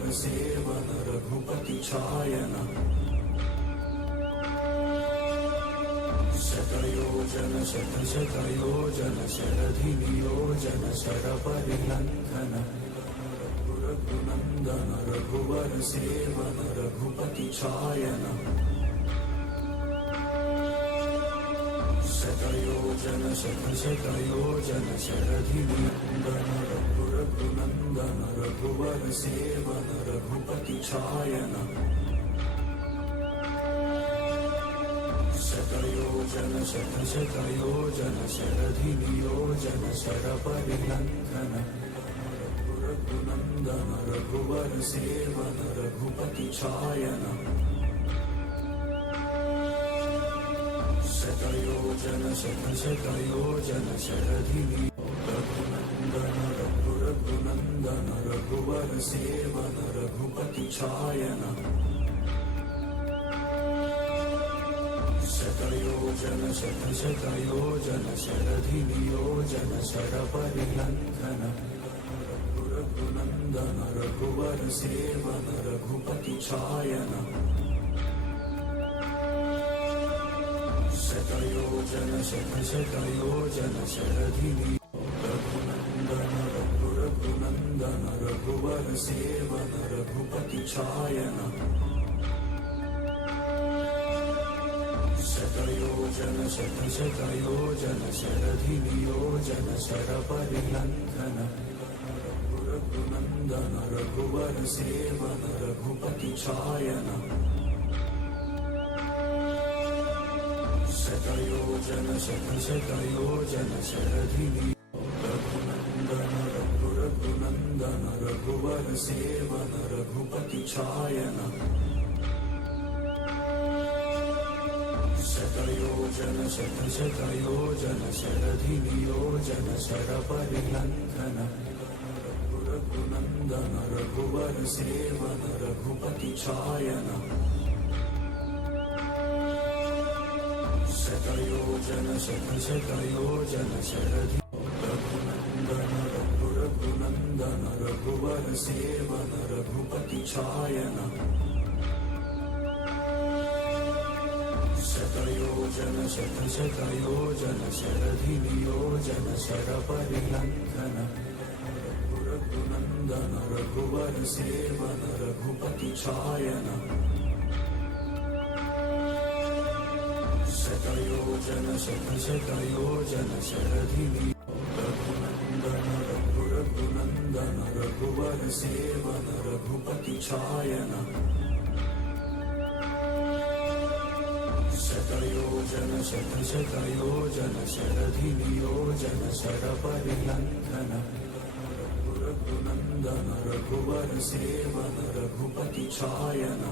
रघुवर सेवन Raghupati छायन शतयोजन शतशतयोजन शरधिनियोजन शरपरिलङ्घन Raghunandan रघुवर सेवन Raghupati छायन शतयोजन शतशतयोजन शरधिनियोजन Raghunandan रघुवर सेवन Raghupati छायन शतयोजन शतशतयोजन शरधिनियोजन शरपरिलङ्घन Raghunandan रघुवर सेवन Raghupati छायन शतयोजन शतशतयोजन शरधिनियोजन Raghunandan रघुवर सेवन Raghupati छायन शतयोजन शतशतयोजन शरधिनियोजन शरपरिलङ्घन Raghunandan रघुवर सेवन Raghupati छायन शतयोजन शतशतयोजन शरधिनियोजन Raghunandan रघुवर सेवन Raghupati छायन शतयोजन शतशतयोजन शरधिनियोजन शरपरिलङ्घन Raghunandan रघुवर सेवन Raghupati छायन शतयोजन शतशतयोजन शरधिनियोजन Raghunandan रघुवर सेवन Raghupati छायन शतयोजन शतशतयोजन शरधिनियोजन शरपरिलङ्घन Raghunandan रघुवर सेवन Raghupati छायन शतयोजन शतशतयोजन शरधिनियोजन Raghunandan रघुवर सेवन Raghupati छायन शतयोजन शतशतयोजन शरधिनियोजन शरपरिलङ्घन Raghunandan रघुवर सेवन Raghupati छायन शतयोजन शतशतयोजन शरधिनियोजन Raghunandan रघुवर सेवन Raghupati छायन शतयोजन शतशतयोजन शरधिनियोजन शरपरिलङ्घन Raghunandan रघुवर सेवन Raghupati छायन